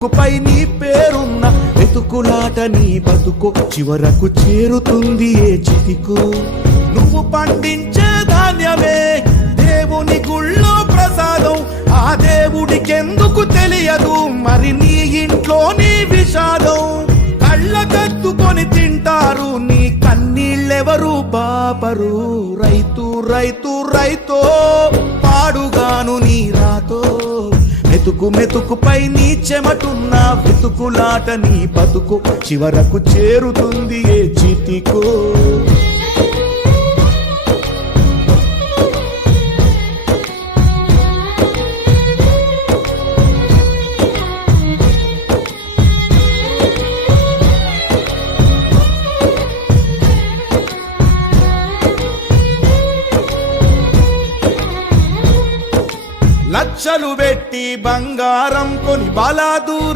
పై నీ పేరున్న వెతుకులాట నీ బతుకు చివరకు చేరుతుంది ఏ చితికు. నువ్వు పండించే ధాన్యమే దేవుని గుళ్ళో ప్రసాదం, ఆ దేవుడికెందుకు తెలియదు మరి నీ ఇంట్లో నీ విషాదం. కళ్ళ కత్తుకొని తింటారు నీ కన్నీళ్ళెవరు బాపరు. రైతు రైతు రైతో పాడుగాను నీ రాతో, మెతుకు మెతుకుపై నీ చెమటున్న వెతుకులాట నీ బతుకు చివరకు చేరుతుంది ఏ చితికో. లక్షలు పెట్టి బంగారం కొని బలాదూర్